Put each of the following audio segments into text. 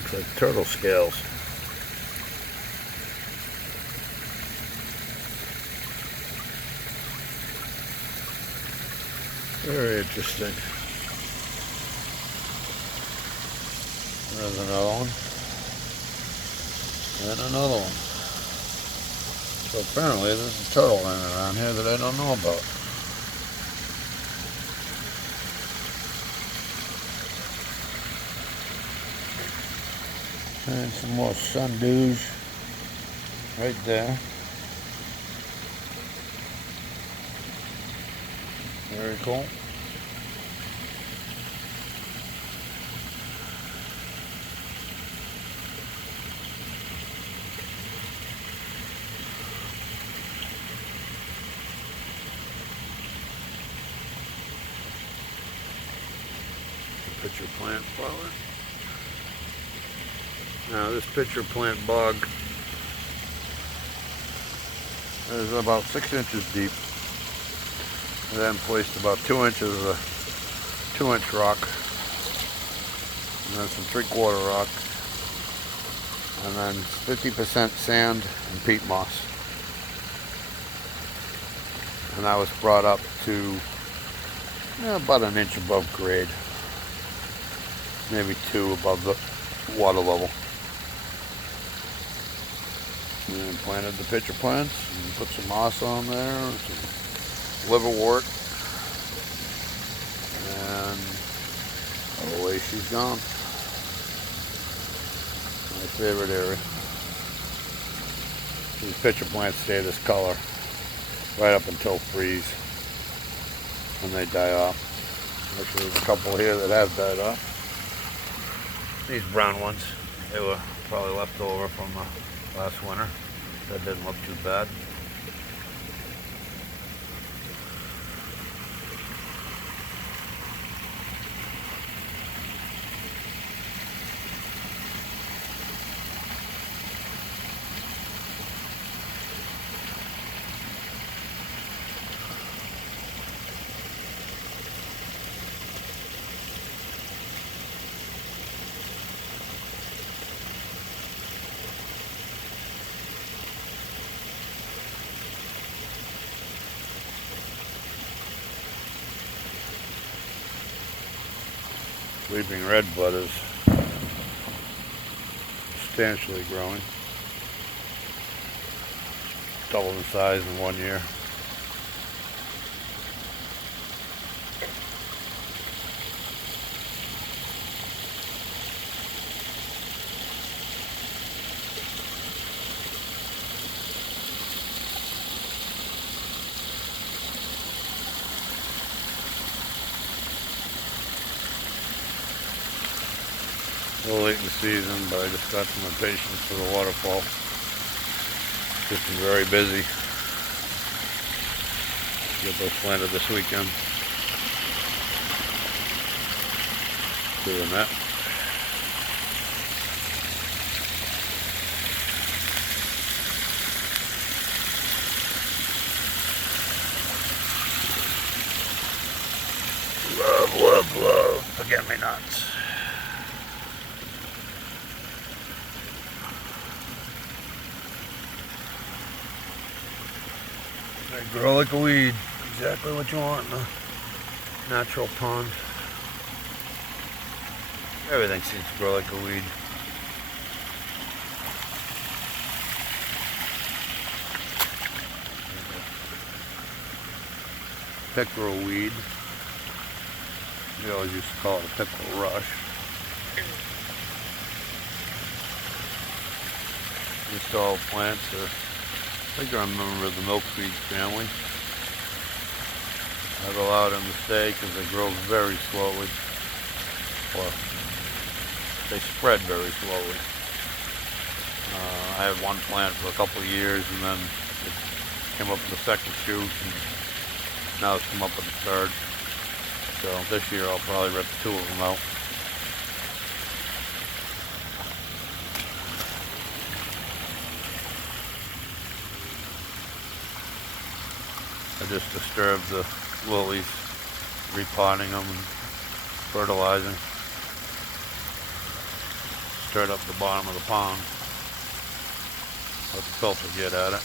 Looks like turtle scales. Very interesting. There's another one. And another one. So apparently there's a turtle running around here that I don't know about. And some more sundews right there. Very cool. Pitcher plant flower. Now this pitcher plant bog is about 6 inches deep, and then placed about 2 inches of 2-inch rock, and then some 3/4 rock, and then 50% sand and peat moss. And that was brought up to about 1 inch above grade, maybe 2 above the water level. And planted the pitcher plants and put some moss on there, some liverwort, and away she's gone. My favorite area. These pitcher plants stay this color right up until freeze, and they die off. Actually, there's a couple here that have died off. These brown ones, they were probably left over from last winter. That didn't look too bad. Weeping redbud is substantially growing. Doubled in size in 1 year. A little late in the season, but I just got some impatience for the waterfall. Just been very busy. Get those planted this weekend. Doing that. Love, love, love. Forget-me-nots. They grow like a weed. Exactly what you want in a natural pond. Everything seems to grow like a weed. Pickerel weed. We always used to call it a pickerel rush. These all plants are, I think, I'm a member of the milkweed family. I've allowed them to stay because they grow very slowly, or they spread very slowly. I had one plant for a couple of years, and then it came up with a second shoot, and now it's come up with a third. So this year I'll probably rip 2 of them out. I just disturbed the lilies, repotting them and fertilizing. straight up the bottom of the pond. Let the filter get at it.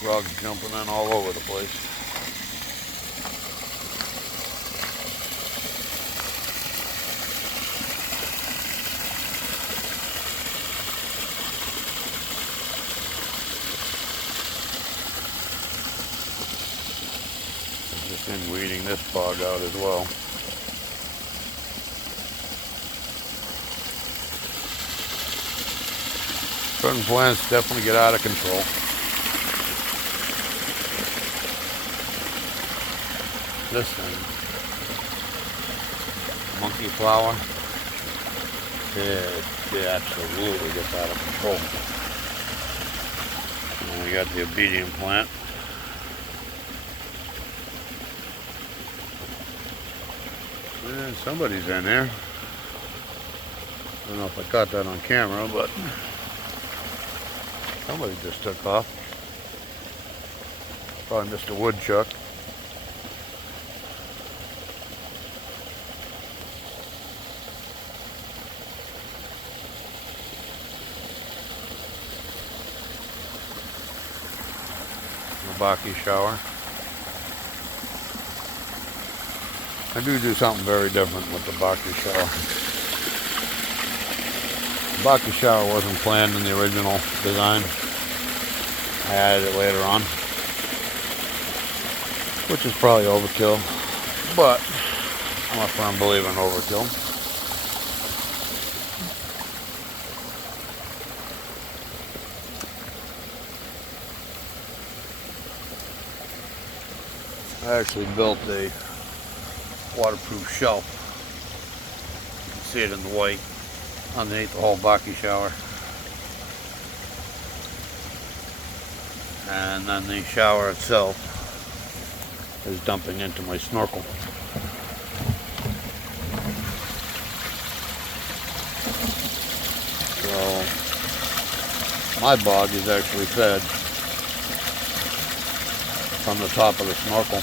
Frogs jumping in all over the place. Just in weeding this bog out as well. Certain plants definitely get out of control. This thing, monkey flower, it absolutely gets out of control. And we got the obedient plant. And somebody's in there. I don't know if I caught that on camera, but somebody just took off. Probably Mr. Woodchuck. Baki shower. I do something very different with the Baki shower. The Baki shower wasn't planned in the original design. I added it later on, which is probably overkill, but I'm a firm believer in overkill. I actually built a waterproof shelf. You can see it in the white underneath the whole Baki shower. And then the shower itself is dumping into my snorkel. So my bog is actually fed from the top of the snorkel.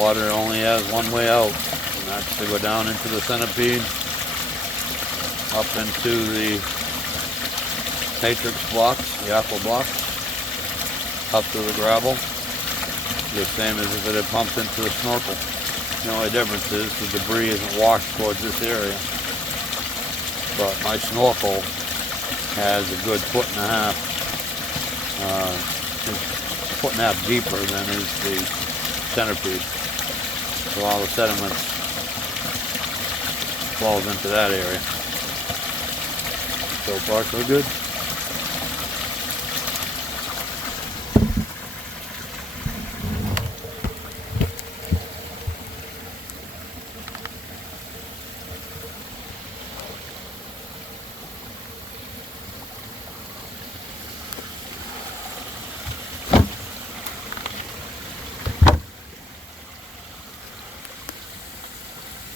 Water only has one way out, and that's to go down into the centipede, up into the matrix blocks, the aqua blocks, up to the gravel, the same as if it had pumped into the snorkel. The only difference is the debris isn't washed towards this area, but my snorkel has a good 1.5 foot deeper than is the centipede. So all the sediment falls into that area. So far so good.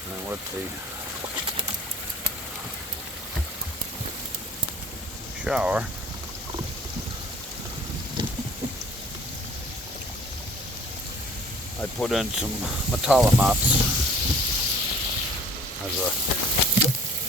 And with the shower, I put in some Metallomops as a